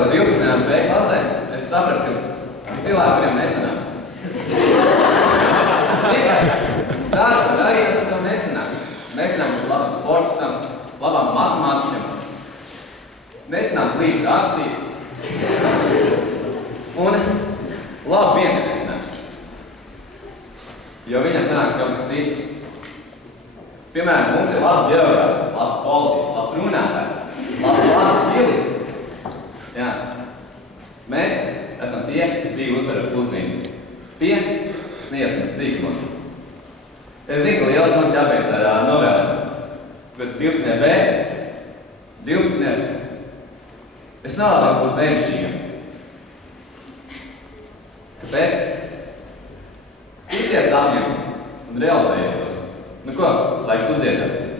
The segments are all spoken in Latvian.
mācoties 12. B klasē, es sapratu, ka ir cilvēki, kuriem nesanāk. Darbu darīt, tad tev nesanāk. Nesanāk būt labam sportistam, labam matemātiķam. Nesanāk līdzi rakstīt. Un labi vien nesanāk. Jo viņam sanāk kaut kas cits. Piemēram, mums ir labs ģeogrāfs, labs politiķis, labs runātājs, labs stilists. Jā. Mēs esam tie, kas dzīvi uztver ar uzzīmi. Tie, kas neiesniedz sīkumos. Es zinu, ka liels mums jābeidz ar novēlēm. Pēc 12. B, 12. Es nevēlētu būt brīnišķīgam. Kāpēc? Ticiet sapņiem un realizējiet tos. Nu ko, laiks uzdziedāt.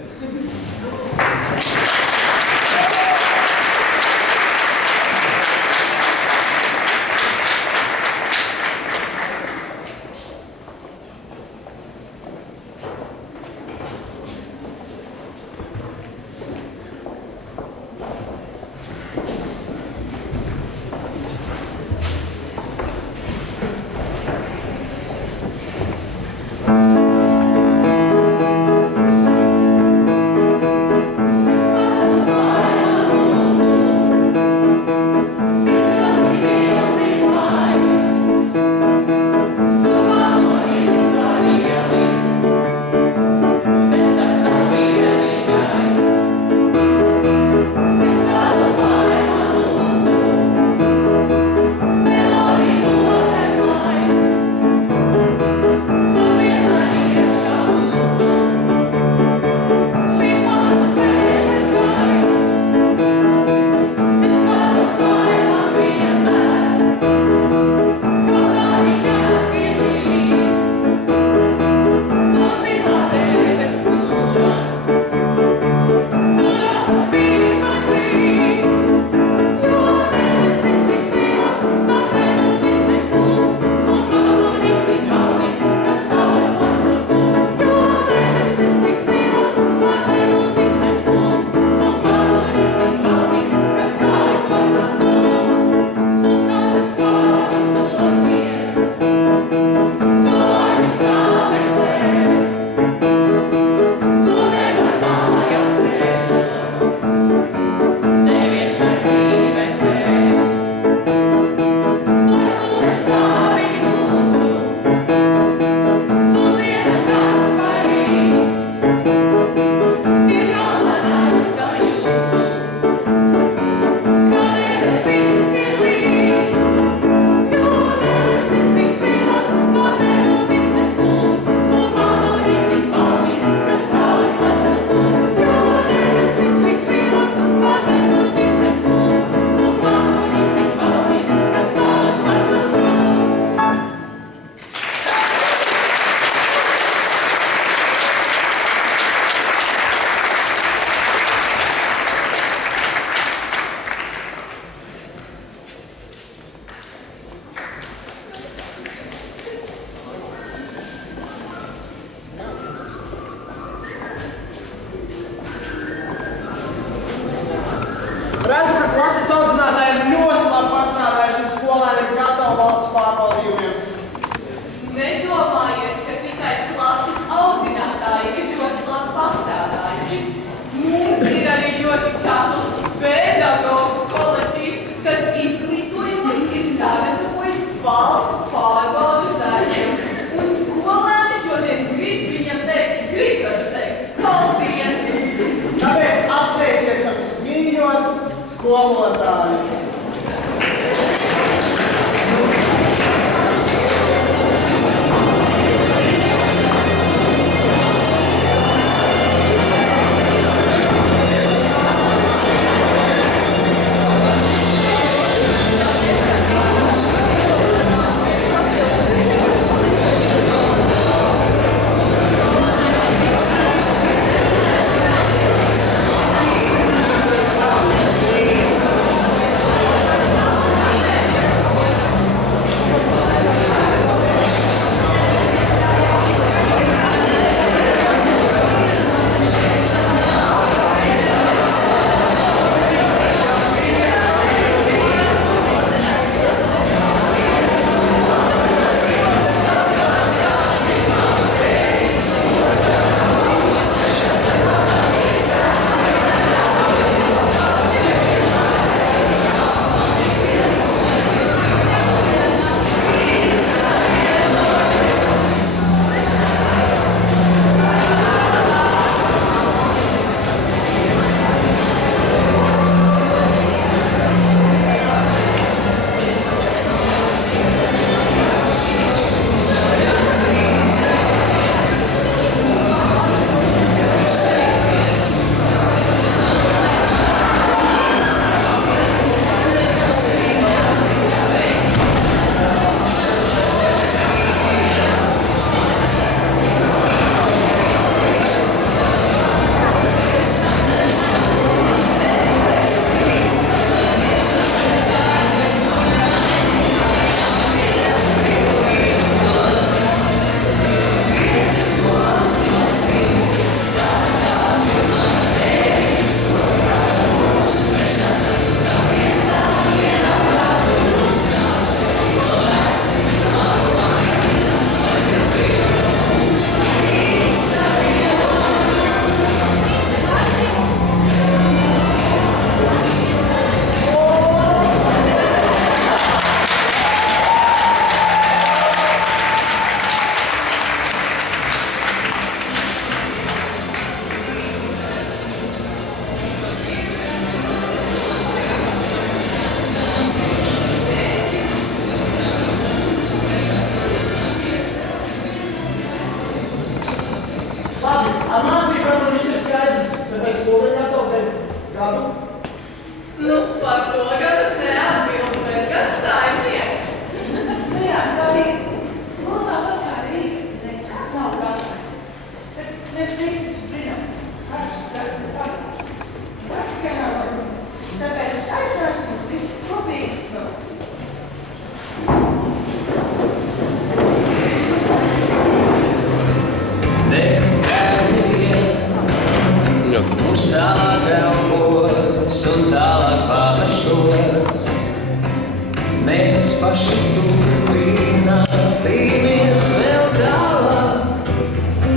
Mēs paši turpināsimies vēl tālāk,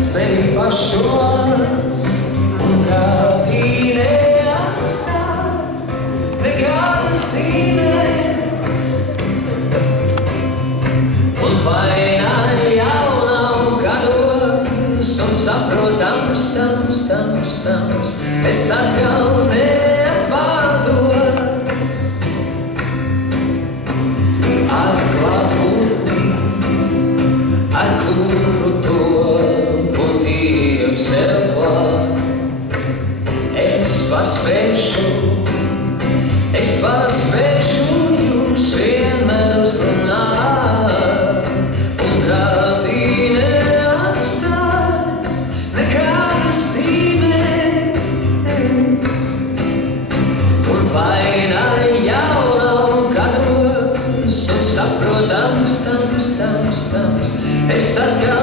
sevi pašos un kādī neatstāt nekādas zīmes. Un vainā jau nav gados un saprotams, es atkal neatvārdos. Ar klātbūtni, ar kuru top un tiek sev klāt. Es paspēšu jūs vienmēr uzrunāt. Un kādī neatstāj nekādas zīmes. Un vainā jau nav gados un saprotams, es atkal